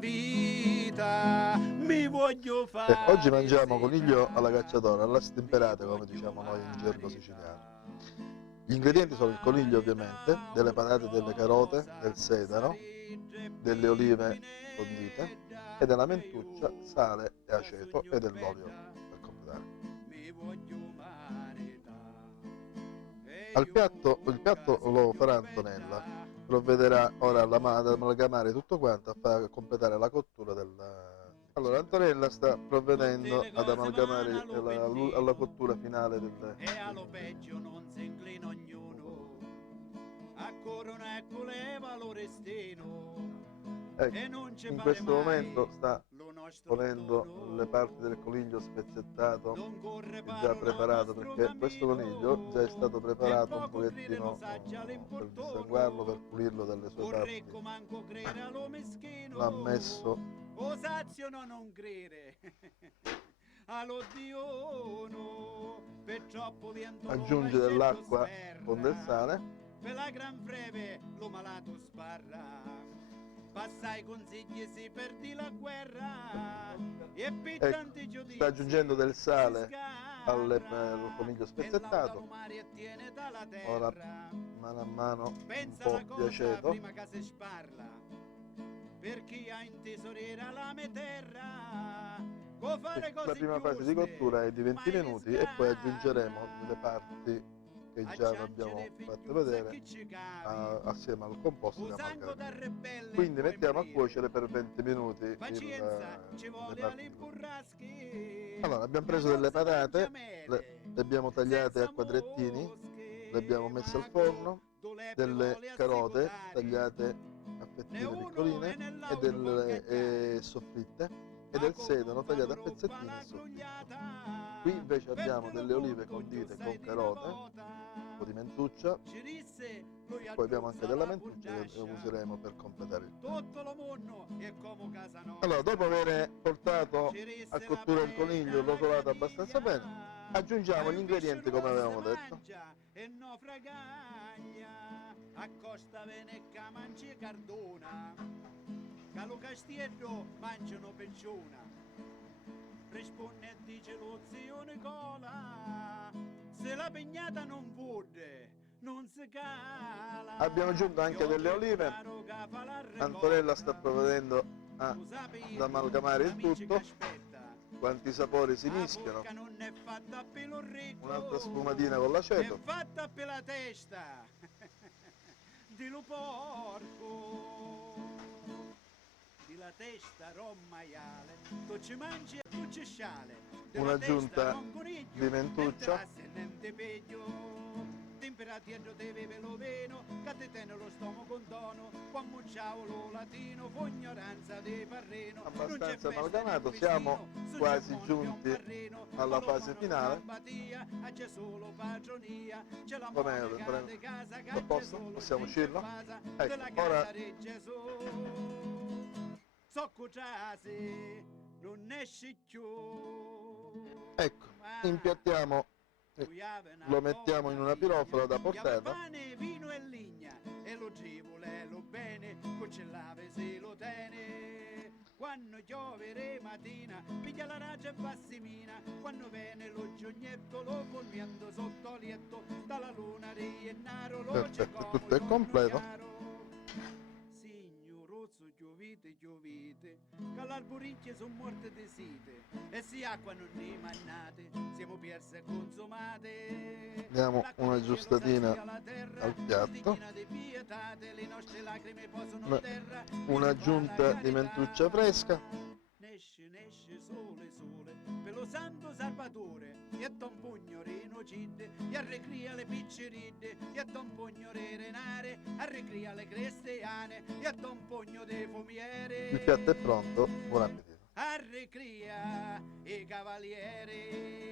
vita, mi voglio fare. Oggi mangiamo coniglio alla cacciatora, alla stemperata, come diciamo noi in gergo siciliano. Gli ingredienti sono il coniglio ovviamente, delle patate, delle carote, del sedano, delle olive condite e della mentuccia, sale e aceto e dell'olio per completare. Il piatto lo farà Antonella, provvederà ora ad amalgamare tutto quanto a far completare la cottura del... Allora Antonella sta provvedendo ad amalgamare alla cottura finale del... E allo peggio non si inclina ognuno, a corona e coleva lo restino. Ecco, E non ci in pare questo mai momento sta lo nostro ponendo dono. le parti del coniglio spezzettato Non corre e già parola preparato, nostro perché questo coniglio già è stato cammino, e preparato un poco crede lo pochettino saggia per all'importono. dissanguarlo, per pulirlo dalle sue Correcco parti. manco crede allo meschino, L'ha messo, o sazio no non crede allo diono, per troppo vento lo aggiunge lascetto dell'acqua con del sferra, sale. per la gran breve lo malato sparra. Passai consigli si perdi la guerra e per tanti Ecco, giudizi sta aggiungendo del si sale al sgarra, coniglio e lauta spezzettato. comare e tiene dalla Ora terra. mano a mano un Pensa po' una di cosa aceto. prima che si sparla, per chi ha in tesoriera la mia terra, può fare La cose prima fase di giuste, cottura è di 20 mai minuti e poi aggiungeremo risgarra. le parti che A già vi abbiamo ciancere fatto figliuzza vedere chi ci cavi, assieme al composto di o sangue da amalgamazione. ribelle e Quindi puoi mettiamo a morire. cuocere per 20 minuti Pazienza ci le vuole parti alle di cottura. burrasche, Allora, abbiamo che preso non delle si mangia patate, le mele abbiamo tagliate a senza quadrettini, le abbiamo mosche, messe al ma forno, con lepre delle vuole carote assicurare. tagliate a Né fettine uno e piccoline né e l'altro può delle cagliare, soffritte e ma del con sedano non fa tagliato a troppa pezzettini e la soffritto. Qui grugliata, invece per abbiamo te lo delle olive conto giù condite sai con di una carote, un po' volta. di mentuccia, Ci disse lui poi abbiamo anche addozza della la mentuccia che pundascia, useremo per completare il piatto. tutto lo mondo è come casa Allora, dopo nostra. aver portato Ci a disse la cottura il coniglio, padella lo la colato abbastanza bene, caviglia, aggiungiamo che gli il pesce ingredienti come non si avevamo detto. mangia e no fragaglia, accosta bene e che mangi cardona, che lo castiello mangiano pecciona. Risponde e dice lo zio Nicola, se la pegnata non vuole non si cala. Abbiamo aggiunto anche Io delle che olive. caro che fa la Antonella sta ricotta, provvedendo lo ad sapete, amalgamare il amici che tutto, aspetta, quanti sapori si la mischiano, porca non è fatta per lo un'altra ricco, sfumatina con è l'aceto. fatta per la testa di lo porco, di la testa ron maiale, tu ci mangi e tu ci sciale, della testa Un'aggiunta ron coniglio, di e te la mentuccia, se ne te peggio. Temperatiero te beve lo veno, che te tiene lo stomaco in tono, qua mucciavolo latino, fu ignoranza di parreno, non c'è abbastanza festa nel amalgamato, siamo festino, su c'è quasi buono più un giunti barreno, alla fase finale. batia, c'è solo padronia, c'è la Come monaca di casa, tutto a che c'è posto? solo Possiamo gente uscirlo? fasa, Ecco, della ora casa di Gesù, so cuciase, non esce più. ecco, impiattiamo, lo mettiamo in una pirofola da Chiave portata. pane, vino e ligna, e lo tribule, lo bene, cucellave se lo tiene. Quando piovere mattina, piglia la ragia e passimina, quando viene lo giognetto, lo colmiendo sotto letto, dalla luna di Iennaro, lo c'è Perfetto, come tutto è giorno completo. chiaro. Signorozzo, giovite, che l'alboricchie sono morte di sete, e se acqua non ne mannate, siamo perse e consumate. Diamo L'acqua una del cielo giustatina saziga la terra, al piatto, digna di pietate, le nostre lacrime posano terra, chi ci fa la un'aggiunta di mentuccia carità. fresca. Nesce sole, sole, per lo santo salvatore, e a un pugno rinocide, e arrecria le picceride, e a un pugno re renare, arrecria le cristiane, e a un pugno de fumiere. Il piatto è pronto, buon appetito. Arrecria i cavalieri.